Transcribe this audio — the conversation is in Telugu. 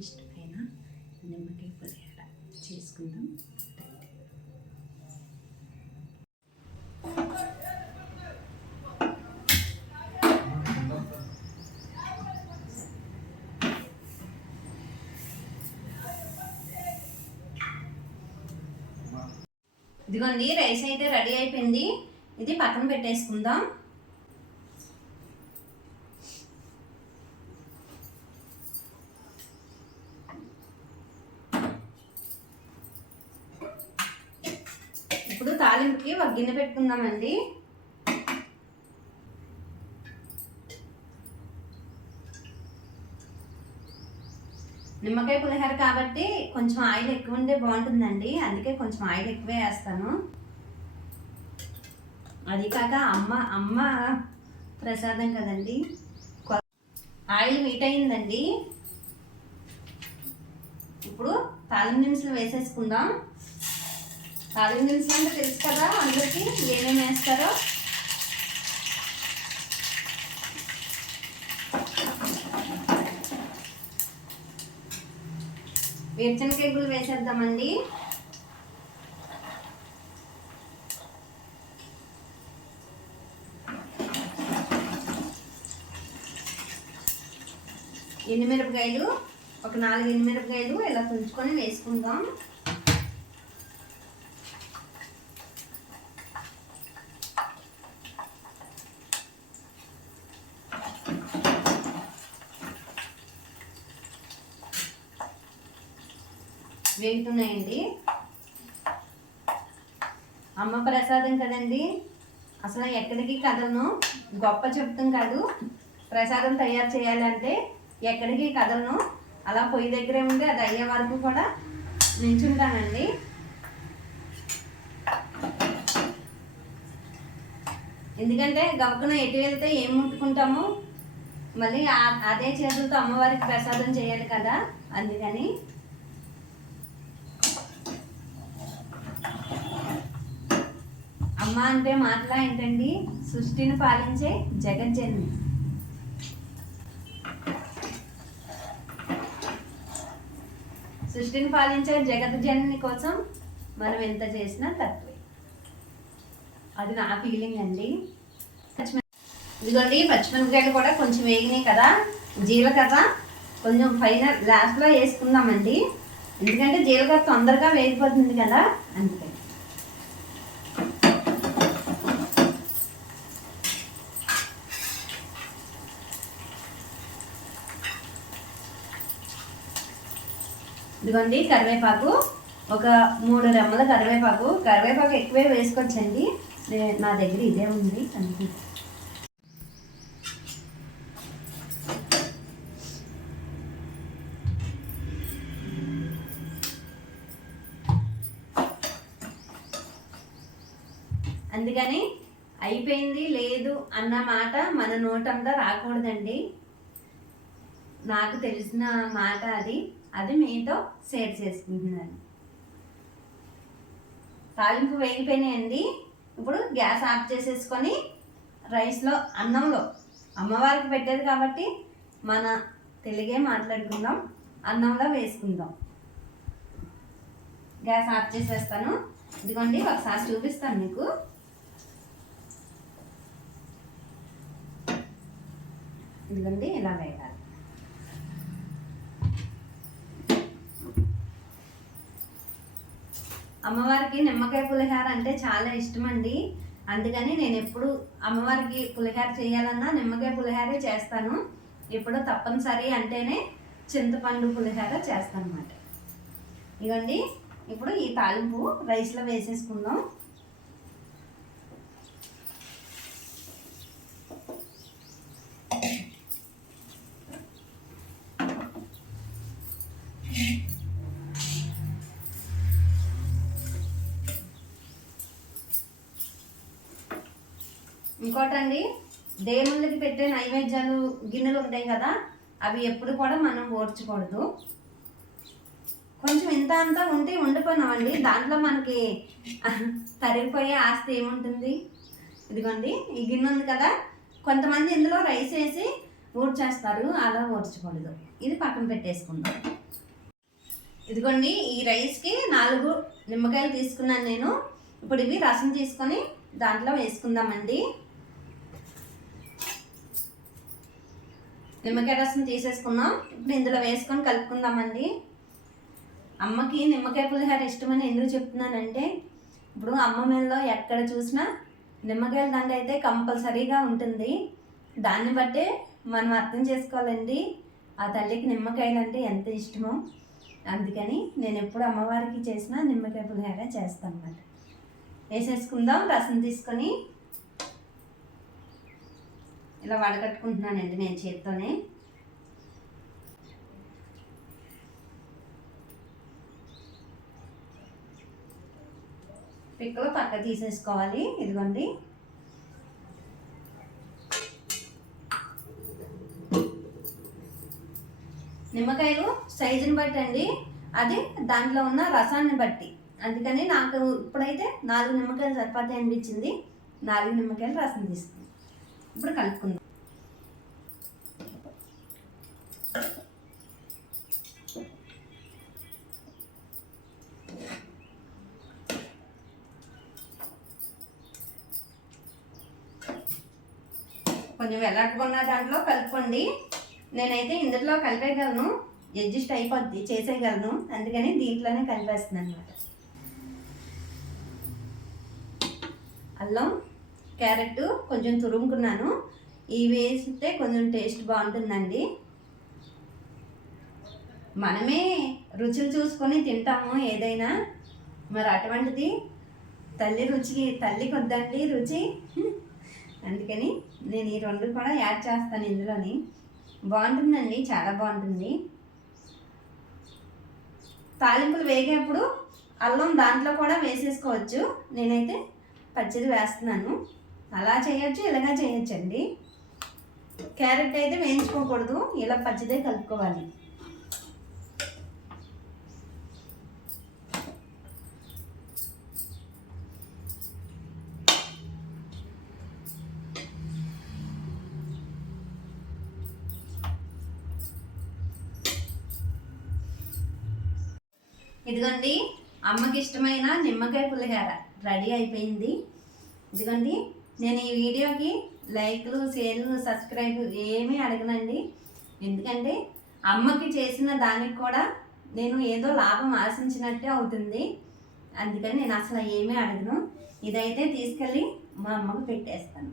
ఇష్టమైన నిమ్మకాయ పులిహోర చేసుకుందాం. ఇదిగోండి, రైస్ అయితే రెడీ అయిపోయింది. ఇది పక్కన పెట్టేసుకుందాం. ఇప్పుడు తాలింపుకి ఒక గిన్నె పెట్టుకుందామండి. నిమ్మకాయ పులిహోర కాబట్టి కొంచెం ఆయిల్ ఎక్కువ ఉంటే బాగుంటుందండి, అందుకే కొంచెం ఆయిల్ ఎక్కువే వేస్తాను. అది కాక అమ్మ ప్రసాదం కదండి. ఆయిల్ హీట్ అయిందండి. ఇప్పుడు తాలింపు దినుసులు వేసేసుకుందాం. తాలింపు దినుసులు అంటే తెలుసు కదా అందరికి ఏమేమి వేస్తారో. వేరుశనగకాయ గుళ్ళు వేసేద్దామండి. ఎండుమిరపకాయలు ఒక 4 ఎండుమిరపకాయలు ఇలా తుంచుకొని వేసుకుందాం. వేగుతున్నాయండి. అమ్మ ప్రసాదం కదండి, అసలు ఎక్కడికి కదలను. గొప్ప చెప్తాం కాదు, ప్రసాదం తయారు చేయాలంటే ఎక్కడికి కదలను. అలా పొయ్యి దగ్గరే ఉండి అది అయ్యే వరకు కూడా నించుంటానండి. ఎందుకంటే గబుకున ఎటు వెళ్తే ఏం ముట్టుకుంటాము, మళ్ళీ అదే చేతులతో అమ్మవారికి ప్రసాదం చేయాలి కదా, అందుకని. అమ్మ అంటే మాటలా ఏంటండి, సృష్టిని పాలించే జగజ్జనని. సృష్టిని పాలించే జగజ్జనని కోసం మనం ఎంత చేసినా తక్కువే. అది నా ఫీలింగ్ అండి. ఇదిగోండి, పచ్చిమిరపకాయలు కూడా కొంచెం వేగినాయి కదా. జీలకర్ర కొంచెం ఫైనల్ లాస్ట్లో వేసుకుందామండి, ఎందుకంటే జీలకర్ర తొందరగా వేగిపోతుంది కదా, అందుకని. ఇదిగోండి, కరివేపాకు ఒక 3 రెమ్మల కరివేపాకు ఎక్కువే వేసుకోవచ్చండి. నా దగ్గర ఇదే ఉంది అందుకే. అందుకని అయిపోయింది లేదు అన్న మాట మన నోటంతా రాకూడదండి. నాకు తెలిసిన మాట అది మీతో షేర్ చేసుకుంటున్నాను. తాలింపు వేగిపోయినాయండి. ఇప్పుడు గ్యాస్ ఆఫ్ చేసేసుకొని రైస్లో, అన్నంలో, అమ్మవారికి పెట్టేది కాబట్టి మన తెలుగే మాట్లాడుకుందాం, అన్నంలో వేసుకుందాం. గ్యాస్ ఆఫ్ చేసేస్తాను. ఇదిగోండి, ఒకసారి చూపిస్తాను మీకు. ఇదిగోండి, ఇలా వేయాలి. అమ్మవారికి నిమ్మకాయ పులిహోర అంటే చాలా ఇష్టం అండి, అందుకని నేను ఎప్పుడు అమ్మవారికి పులిహోర చేయాలన్నా నిమ్మకాయ పులిహోరే చేస్తాను. ఇప్పుడు తప్పనిసరి అంటేనే చింతపండు పులిహోర చేస్తాను అన్నమాట. ఇవ్వండి, ఇప్పుడు ఈ తాలింపు రైస్లో వేసేసుకుందాం. ఇంకోటండి, దేవుళ్ళకి పెట్టే నైవేద్యాలు గిన్నెలు ఉంటాయి కదా, అవి ఎప్పుడు కూడా మనం ఓడ్చకూడదు. కొంచెం ఇంత అంతా ఉంటే ఉండిపోయినామండి, దాంట్లో మనకి తరిగిపోయే ఆస్తి ఏముంటుంది. ఇదిగోండి, ఈ గిన్నె ఉంది కదా, కొంతమంది ఇందులో రైస్ వేసి ఊడ్చేస్తారు, అలా ఊడ్చకూడదు. ఇది పక్కన పెట్టేసుకుందాం. ఇదిగోండి, ఈ రైస్కి 4 నిమ్మకాయలు తీసుకున్నాను నేను. ఇప్పుడు ఇవి రసం తీసుకొని దాంట్లో వేసుకుందామండి. నిమ్మకాయ రసం తీసేసుకున్నాం. ఇప్పుడు ఇందులో వేసుకొని కలుపుకుందామండి. అమ్మకి నిమ్మకాయ పులిహోర ఇష్టమని ఎందుకు చెప్తున్నానంటే, ఇప్పుడు అమ్మ మెల్లో ఎక్కడ చూసినా నిమ్మకాయల దండ అయితే కంపల్సరీగా ఉంటుంది. దాన్ని బట్టే మనం అర్థం చేసుకోవాలండి ఆ తల్లికి నిమ్మకాయలు అంటే ఎంత ఇష్టమో. అందుకని నేను ఎప్పుడు అమ్మవారికి చేసిన నిమ్మకాయ పులిహోర చేస్తాను అన్నమాట. వేసేసుకుందాం. రసం తీసుకొని ఇలా వడకట్టుకుంటున్నానండి నేను చేత్తోనే. పిక్కలు పక్క తీసేసుకోవాలి. ఇదిగోండి, నిమ్మకాయలు సైజుని బట్టి అండి, అది దాంట్లో ఉన్న రసాన్ని బట్టి. అందుకని నాకు ఇప్పుడైతే 4 నిమ్మకాయలు సరిపోతాయి అనిపించింది. 4 నిమ్మకాయలు రసం తీసుకుంది. ఇప్పుడు కలుపుకుందాం. కొంచెం వెల్లట్టుకున్న దాంట్లో కలుపుకోండి. నేనైతే ఇందులో కలిపేయగలను, అడ్జస్ట్ అయిపోద్ది, చేసేయగలను. అందుకని దీంట్లోనే కలిపేస్తున్నాను అన్నమాట. అల్లం, క్యారెట్ కొంచెం తురుముకున్నాను. ఇవి వేస్తే కొంచెం టేస్ట్ బాగుంటుందండి. మనమే రుచులు చూసుకొని తింటాము ఏదైనా, మరి అటువంటిది తల్లి రుచికి తల్లికి వద్దండి రుచి. అందుకని నేను ఈ 2 కూడా యాడ్ చేస్తాను ఇందులోని. బాగుంటుందండి, చాలా బాగుంటుంది. తాలింపులు వేగేప్పుడు అల్లం దాంట్లో కూడా వేసేసుకోవచ్చు. నేనైతే పచ్చిది వేస్తున్నాను. అలా చేయొచ్చు, ఇలాగా చేయొచ్చు అండి. క్యారెట్ అయితే వేయించుకోకూడదు, ఇలా పచ్చిదే కలుపుకోవాలి. ఇదిగోండి, అమ్మకి ఇష్టమైన నిమ్మకాయ పులిహోర రెడీ అయిపోయింది. ఇదిగోండి, నేను ఈ వీడియోకి లైక్లు, షేర్లు, సబ్స్క్రైబ్ ఏమీ అడగనండి. ఎందుకంటే అమ్మకి చేసిన దానికి కూడా నేను ఏదో లాభం ఆశించినట్టే అవుతుంది. అందుకని నేను అసలు ఏమీ అడగను. ఇదైతే తీసుకెళ్ళి మా అమ్మకు పెట్టేస్తాను.